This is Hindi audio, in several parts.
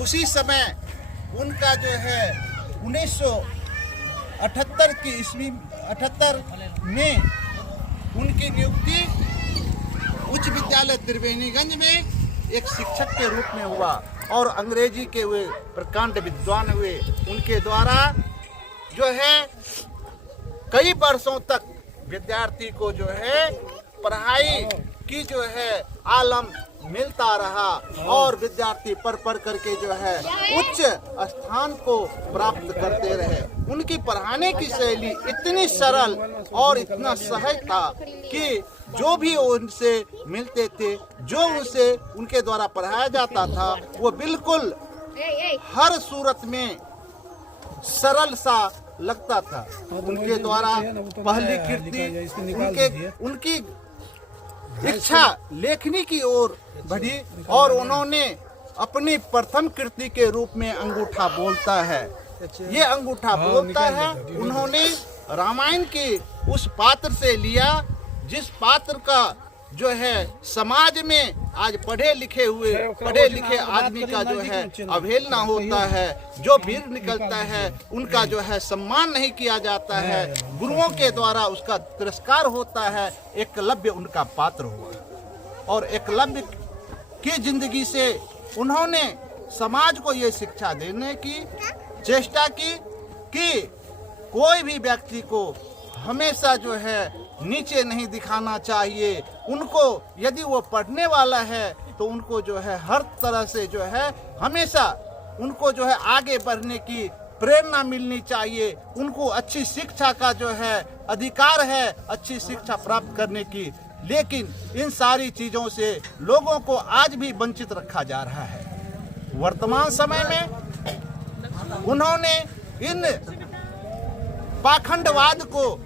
उसी समय उनका जो है 1978 की ईस्वी 78 में उनकी नियुक्ति उच्च विद्यालय त्रिवेणीगंज में एक शिक्षक के रूप में हुआ और अंग्रेजी के वे प्रकांड विद्वान हुए। उनके द्वारा जो है कई वर्षों तक विद्यार्थी को जो है पढ़ाई की जो है आलम मिलता रहा और विद्यार्थी पढ़ करके जो है उच्च स्थान को प्राप्त करते रहे। उनकी पढ़ाने की शैली इतनी सरल और इतना सहज था कि जो भी उनसे मिलते थे, जो उनसे उनके द्वारा पढ़ाया जाता था, वो बिल्कुल हर सूरत में सरल सा लगता था। उनके द्वारा पहली कीर्ति उनकी इच्छा लेखनी की ओर बढ़ी और उन्होंने अपनी प्रथम कृति के रूप में अंगूठा बोलता है, ये अंगूठा बोलता है उन्होंने रामायण के उस पात्र से लिया जिस पात्र का जो है समाज में आज पढ़े लिखे आदमी का जो है अवहेलना होता है, जो वीर निकलता है उनका जो है सम्मान नहीं किया जाता है, गुरुओं के द्वारा उसका तिरस्कार होता है। एकलव्य उनका पात्र हुआ और एकलव्य की जिंदगी से उन्होंने समाज को ये शिक्षा देने की चेष्टा की कि कोई भी व्यक्ति को हमेशा जो है नीचे नहीं दिखाना चाहिए। उनको यदि वो पढ़ने वाला है तो उनको जो है हर तरह से जो है हमेशा उनको जो है आगे बढ़ने की प्रेरणा मिलनी चाहिए। उनको अच्छी शिक्षा का जो है अधिकार है, अच्छी शिक्षा प्राप्त करने की, लेकिन इन सारी चीज़ों से लोगों को आज भी वंचित रखा जा रहा है। वर्तमान समय में उन्होंने इन पाखंडवाद को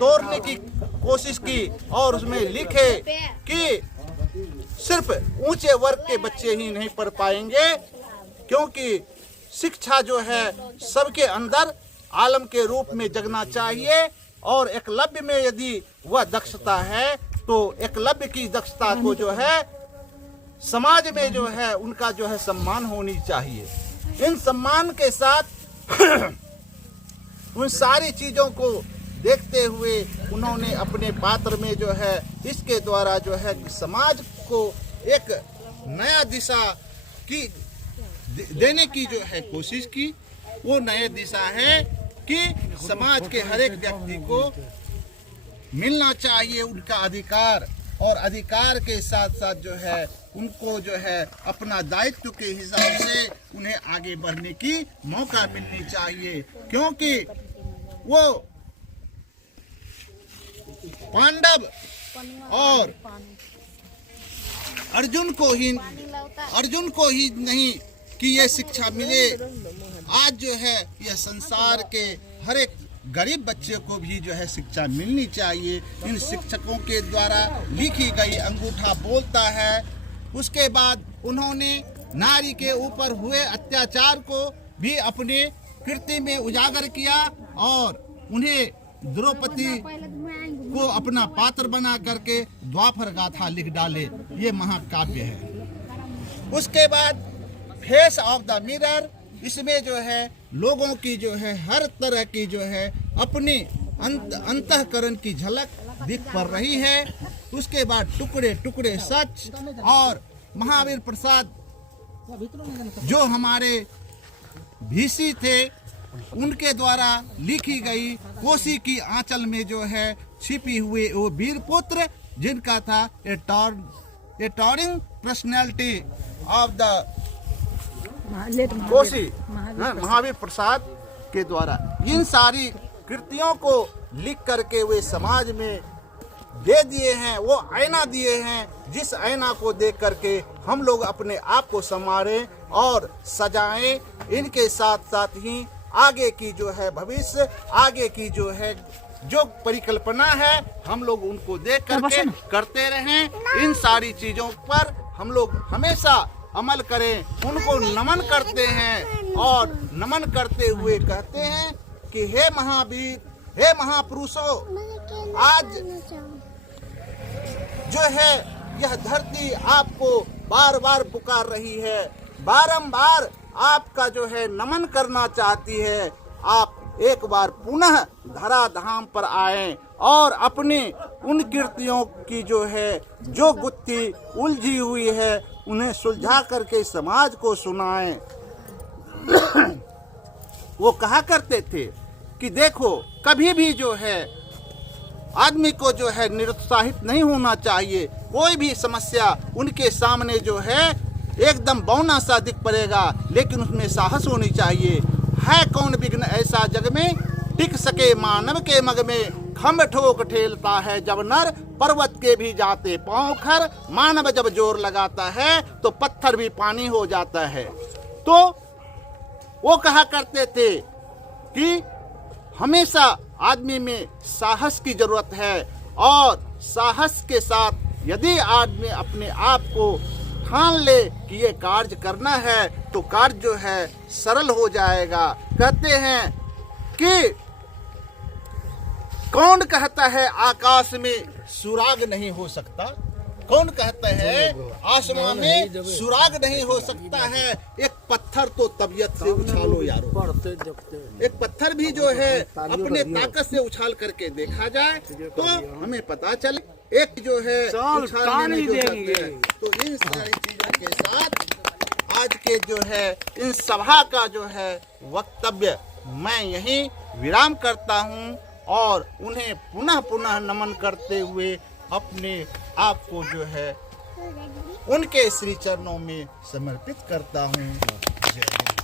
तोड़ने की कोशिश की और उसमें लिखे कि सिर्फ ऊंचे वर्ग के बच्चे ही नहीं पढ़ पाएंगे, क्योंकि शिक्षा जो है सबके अंदर आलम के रूप में जगना चाहिए और एकलव्य में यदि वह दक्षता है तो एकलव्य की दक्षता को जो है समाज में जो है उनका जो है सम्मान होनी चाहिए। इन सम्मान के साथ उन सारी चीजों को देखते हुए उन्होंने अपने पात्र में जो है इसके द्वारा जो है समाज को एक नया दिशा की देने की जो है कोशिश की। वो नया दिशा है कि समाज के हर एक व्यक्ति को मिलना चाहिए उनका अधिकार और अधिकार के साथ साथ जो है उनको जो है अपना दायित्व के हिसाब से उन्हें आगे बढ़ने की मौका मिलनी चाहिए, क्योंकि वो पांडव और अर्जुन को ही नहीं कि ये शिक्षा मिले, आज जो है यह संसार के हर एक गरीब बच्चे को भी जो है शिक्षा मिलनी चाहिए। इन शिक्षकों के द्वारा लिखी गई अंगूठा बोलता है। उसके बाद उन्होंने नारी के ऊपर हुए अत्याचार को भी अपने कृति में उजागर किया और उन्हें द्रौपदी को अपना पात्र बना करके द्वापर गाथा लिख डाले, ये महाकाव्य है। उसके बाद फेस ऑफ द मिरर, इसमें जो है लोगों की जो है हर तरह की जो है अपनी अंतःकरण की झलक दिख पड़ रही है। उसके बाद टुकड़े टुकड़े सच और महावीर प्रसाद जो हमारे भीसी थे उनके द्वारा लिखी गई कोसी की आंचल में जो है छिपी हुई वो वीर पुत्र जिनका था a towering personality of the Kosi Mahavir Prasad के द्वारा इन सारी कृतियों को लिख करके वे समाज में दे दिए हैं। वो आईना दिए हैं जिस आईना को देख करके हम लोग अपने आप को संवारें और सजाएं। इनके साथ साथ ही आगे की जो है भविष्य, आगे की जो है जो परिकल्पना है हम लोग उनको देख करके करते रहें। इन सारी चीजों पर हम लोग हमेशा अमल करें। उनको नमन करते हैं और नमन करते हुए कहते हैं कि हे महावीर, हे महापुरुषों, आज जो है यह धरती आपको बार बार पुकार रही है, बारंबार आपका जो है नमन करना चाहती है। आप एक बार पुनः धराधाम पर आएं और अपने उन कृतियों की जो है जो गुत्थी उलझी हुई है उन्हें सुलझा करके समाज को सुनाएं। वो कहा करते थे कि देखो कभी भी जो है आदमी को जो है निरुत्साहित नहीं होना चाहिए। कोई भी समस्या उनके सामने जो है एकदम बौना सा दिख पड़ेगा, लेकिन उसमें साहस होनी चाहिए। है कौन विघ्न ऐसा जग में, टिक सके मानव के मग में। खम्भ ठोक ठेलता है जब नर, पर्वत के भी जाते पांव खर। मानव जब जोर लगाता है तो पत्थर भी पानी हो जाता है। तो वो कहा करते थे कि हमेशा आदमी में साहस की जरूरत है, और साहस के साथ यदि आदमी अपने आप को ठान ले कि ये कार्य करना है तो कार्य जो है सरल हो जाएगा। कहते हैं कि कौन कहता है आकाश में सुराग नहीं हो सकता, कौन कहता है आसमान में सुराग नहीं हो सकता है। एक पत्थर तो तबीयत से उछालो यारो, एक पत्थर भी जो है अपने ताकत से उछाल करके देखा जाए तो हमें पता चले एक जो है उछालने में जो करते हैं। तो इन सारी चीजों के साथ आज के जो है इन सभा का जो है वक्तव्य मैं यहीं विराम करता हूं और उन्हें पुनः पुनः नमन करते हुए अपने आप को जो है उनके श्री चरणों में समर्पित करता हूं। जय हिंद।